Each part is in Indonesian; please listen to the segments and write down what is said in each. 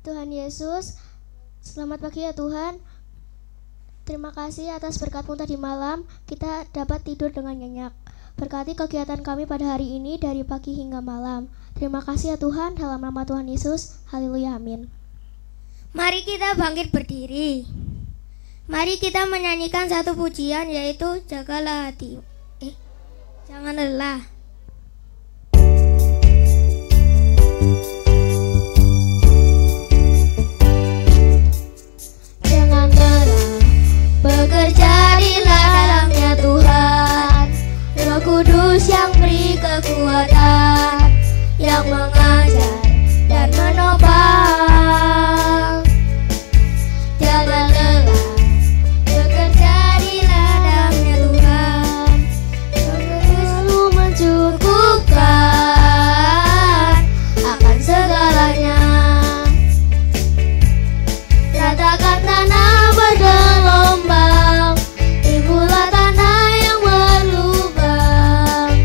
Tuhan Yesus, selamat pagi ya Tuhan. Terima kasih atas berkat-Mu tadi malam, kita dapat tidur dengan nyenyak. Berkati kegiatan kami pada hari ini dari pagi hingga malam. Terima kasih ya Tuhan, dalam nama Tuhan Yesus. Haleluya, amin. Mari kita bangkit berdiri. Mari kita menyanyikan satu pujian, yaitu Jagalah Hati. Jangan lelah. Jangan lelah, bekerja di dalamnya Tuhan. Roh Kudus yang beri kekuatan, yang mengajar dan menopang. Jangan lelah, bekerja di ladangnya Tuhan. Roh Kudus selalu mencukupkan akan segalanya. Ratakan tanah bergelombang, timbulah tanah yang berlubang,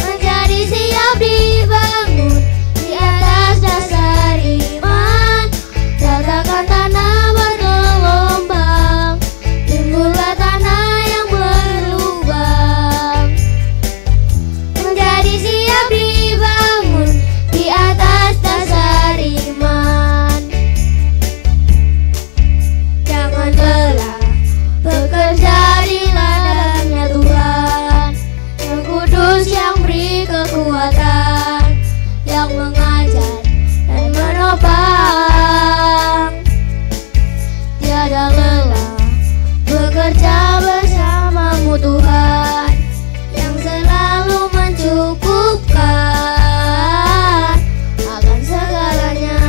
menjadi siap dibangun di atas dasar iman. Ratakan tanah bergelombang, timbulah tanah yang berlubang, menjadi siap dibangun di atas dasar iman. Jangan lelah, bekerja di ladangnya Tuhan. Roh Kudus yang beri kekuatan, yang mengajar dan menopang. Tiada lelah, bekerja bersamamu Tuhan, yang selalu mencukupkan akan segalanya.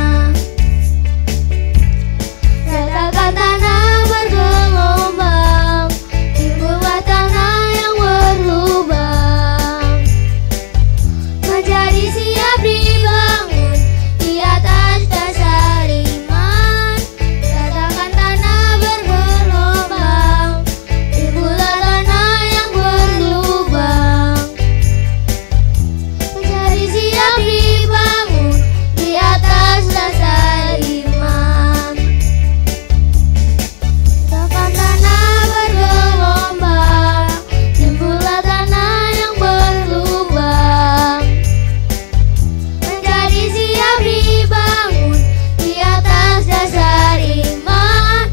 Ratakan tanah bergelombang, timbulah tanah yang berlubang, menjadi siap dibangun di atas dasar iman. Ratakan tanah bergelombang, timbulah tanah yang berlubang, menjadi siap dibangun di atas dasar iman. Ratakan tanah bergelombang, timbulah tanah yang berlubang, menjadi siap dibangun di atas dasar iman.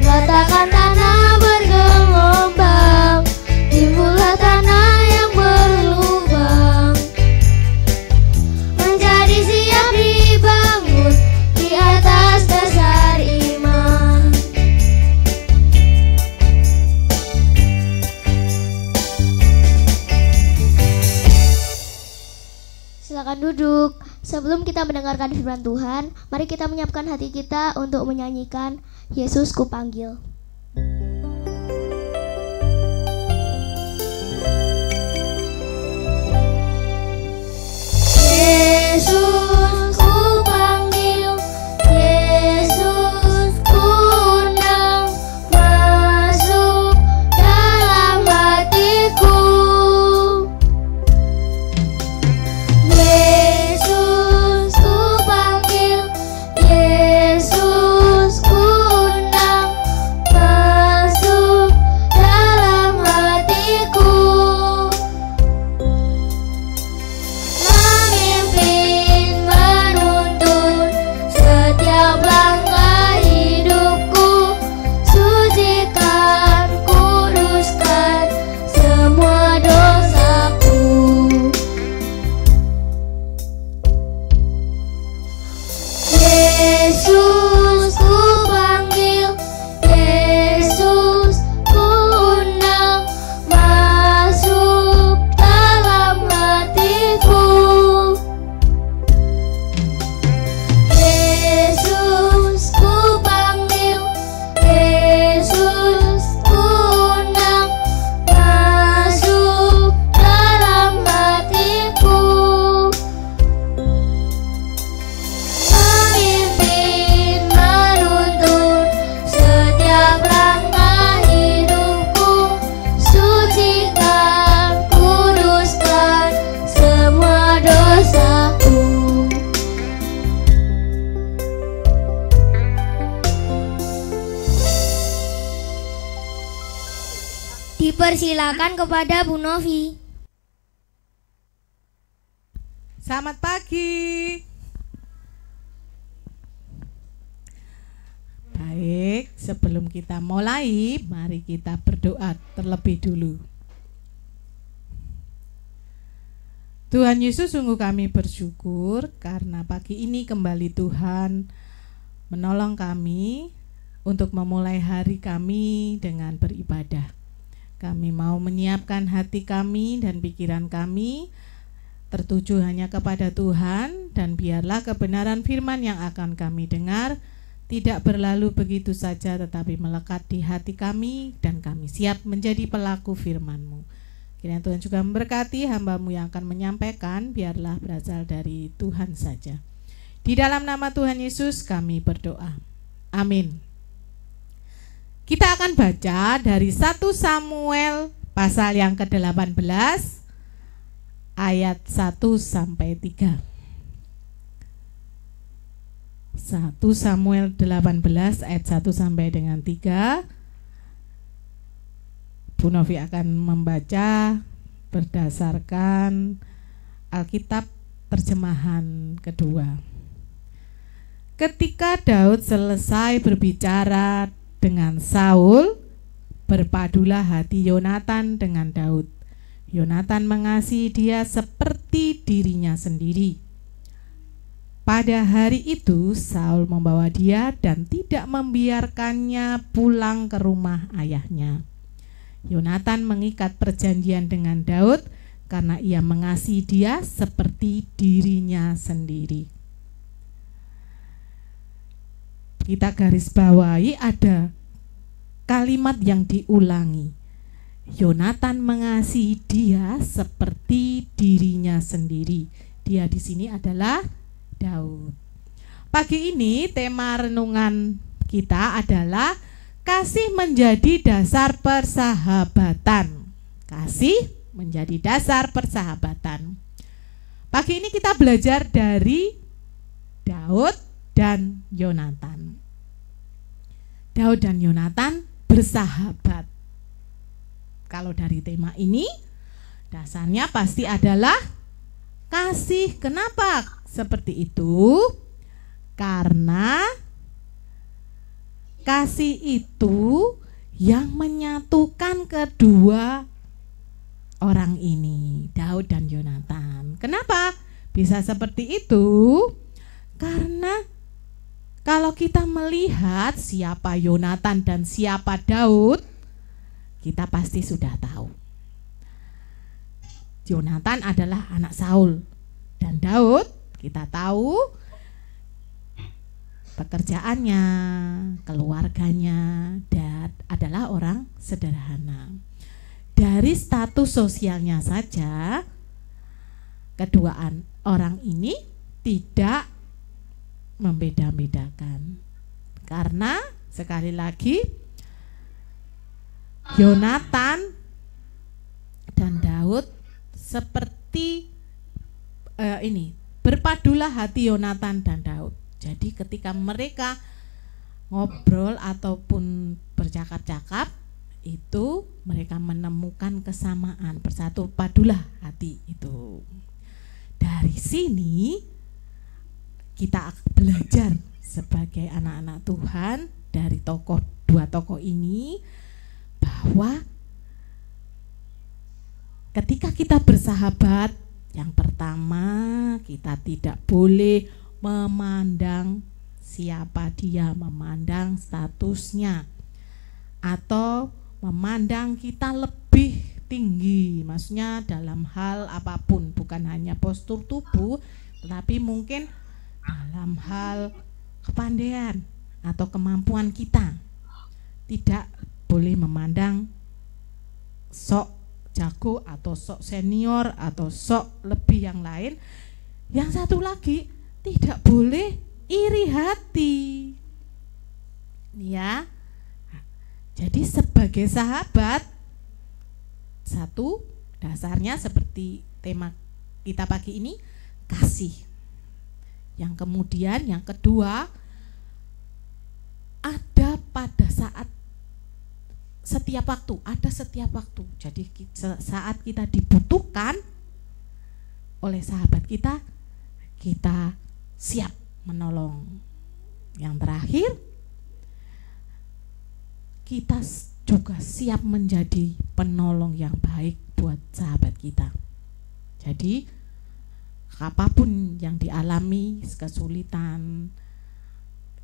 Ratakan tanah bergelombang, timbulah tanah yang berlubang, menjadi siap dibangun di atas dasar iman. Silakan duduk. Sebelum kita mendengarkan firman Tuhan, mari kita menyiapkan hati kita untuk menyanyikan Yesus Kupanggil. Yesus kupanggil, Yesus kuundang, masuk dalam hatiku. Yesus kupanggil, Yesus kuundang, masuk dalam hatiku. Memimpin Kupersilakan kepada Bu Novi. Selamat pagi. Baik, sebelum kita mulai, mari kita berdoa terlebih dulu. Tuhan Yesus, sungguh kami bersyukur karena pagi ini kembali Tuhan menolong kami untuk memulai hari kami dengan beribadah. Kami mau menyiapkan hati kami dan pikiran kami tertuju hanya kepada Tuhan, dan biarlah kebenaran firman yang akan kami dengar tidak berlalu begitu saja, tetapi melekat di hati kami dan kami siap menjadi pelaku firman-Mu. Kiranya Tuhan juga memberkati hamba-Mu yang akan menyampaikan, biarlah berasal dari Tuhan saja. Di dalam nama Tuhan Yesus kami berdoa. Amin. Kita akan baca dari 1 Samuel pasal yang ke-18 ayat 1 sampai 3. 1 Samuel 18 ayat 1 sampai dengan 3. Bu Novi akan membaca berdasarkan Alkitab terjemahan kedua. Ketika Daud selesai berbicara dengan Saul, berpadulah hati Yonatan dengan Daud. Yonatan mengasihi dia seperti dirinya sendiri. Pada hari itu Saul membawa dia dan tidak membiarkannya pulang ke rumah ayahnya. Yonatan mengikat perjanjian dengan Daud karena ia mengasihi dia seperti dirinya sendiri. Kita garis bawahi ada kalimat yang diulangi. Yonatan mengasihi dia seperti dirinya sendiri. Dia di sini adalah Daud. Pagi ini tema renungan kita adalah kasih menjadi dasar persahabatan. Kasih menjadi dasar persahabatan. Pagi ini kita belajar dari Daud dan Yonatan. Daud dan Yonatan bersahabat. Kalau dari tema ini, dasarnya pasti adalah kasih. Kenapa seperti itu? Karena kasih itu yang menyatukan kedua orang ini, Daud dan Yonatan. Kenapa bisa seperti itu? Karena kalau kita melihat siapa Yonatan dan siapa Daud, kita pasti sudah tahu. Yonatan adalah anak Saul, dan Daud kita tahu pekerjaannya, keluarganya, dan adalah orang sederhana. Dari status sosialnya saja, kedua orang ini tidak membeda-bedakan. Karena sekali lagi Yonatan dan Daud seperti berpadulah hati Yonatan dan Daud. Jadi ketika mereka ngobrol ataupun bercakap-cakap, itu mereka menemukan kesamaan, bersatu padulah hati itu. Dari sini kita belajar sebagai anak-anak Tuhan dari dua tokoh ini, bahwa ketika kita bersahabat, yang pertama kita tidak boleh memandang siapa dia, memandang statusnya, atau memandang kita lebih tinggi. Maksudnya dalam hal apapun, bukan hanya postur tubuh, tetapi mungkin dalam hal kepandaian atau kemampuan kita. Tidak boleh memandang sok jago atau sok senior atau sok lebih yang lain. Yang satu lagi, tidak boleh iri hati. Ya. Jadi sebagai sahabat, satu dasarnya seperti tema kita pagi ini, kasih. Yang kemudian yang kedua, ada pada saat setiap setiap waktu, ada setiap waktu. Jadi saat kita dibutuhkan oleh sahabat kita, kita siap menolong. Yang terakhir, kita juga siap menjadi penolong yang baik buat sahabat kita. Jadi apapun yang dialami, kesulitan,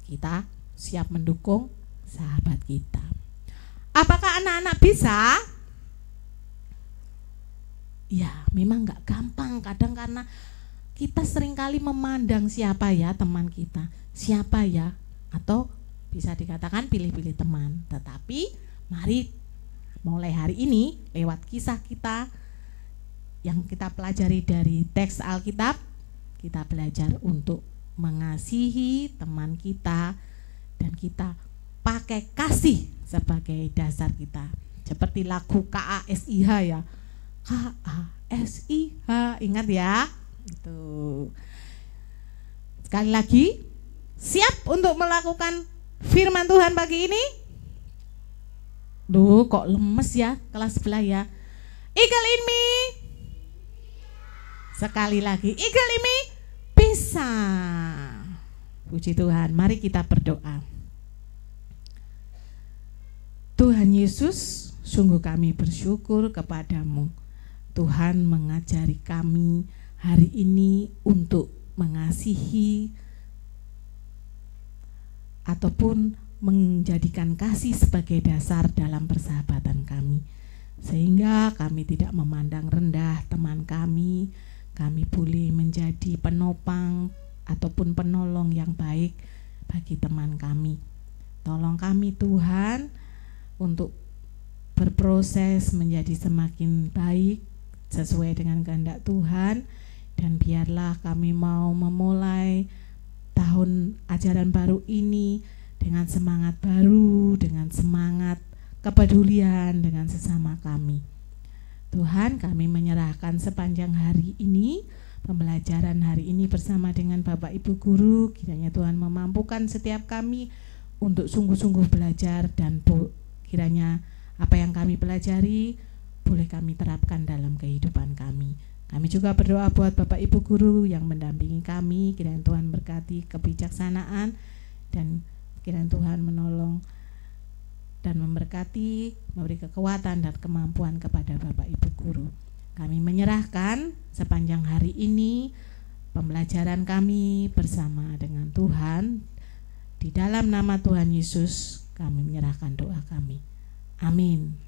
kita siap mendukung sahabat kita. Apakah anak-anak bisa? Ya, memang gak gampang kadang, karena kita seringkali memandang siapa ya teman kita, siapa ya, atau bisa dikatakan pilih-pilih teman. Tetapi mari mulai hari ini lewat kisah kita yang kita pelajari dari teks Alkitab, kita belajar untuk mengasihi teman kita, dan kita pakai kasih sebagai dasar kita. Seperti lagu KASIH ya, KASIH, ingat ya. Itu. Sekali lagi, siap untuk melakukan firman Tuhan pagi ini? Duh, kok lemes ya kelas sebelah ya. Eagle in me. Sekali lagi, eagle in me bisa. Puji Tuhan, mari kita berdoa. Tuhan Yesus, sungguh kami bersyukur kepadamu. Tuhan mengajari kami hari ini untuk mengasihi ataupun menjadikan kasih sebagai dasar dalam persahabatan kami, sehingga kami tidak memandang rendah teman kami boleh menjadi penopang ataupun penolong yang baik bagi teman kami. Tolong kami Tuhan untuk berproses menjadi semakin baik sesuai dengan kehendak Tuhan, dan biarlah kami mau memulai tahun ajaran baru ini dengan semangat baru, dengan semangat kepedulian dengan sesama kami. Tuhan, kami menyerahkan sepanjang hari ini, pembelajaran hari ini bersama dengan Bapak Ibu Guru. Kiranya Tuhan memampukan setiap kami untuk sungguh-sungguh belajar, dan kiranya apa yang kami pelajari boleh kami terapkan dalam kehidupan kami. Kami juga berdoa buat Bapak Ibu Guru yang mendampingi kami. Kiranya Tuhan berkati kebijaksanaan, dan kiranya Tuhan menolong dan memberkati, memberi kekuatan dan kemampuan kepada Bapak Ibu Guru. Kami menyerahkan sepanjang hari ini pembelajaran kami bersama dengan Tuhan. Di dalam nama Tuhan Yesus kami menyerahkan doa kami. Amin.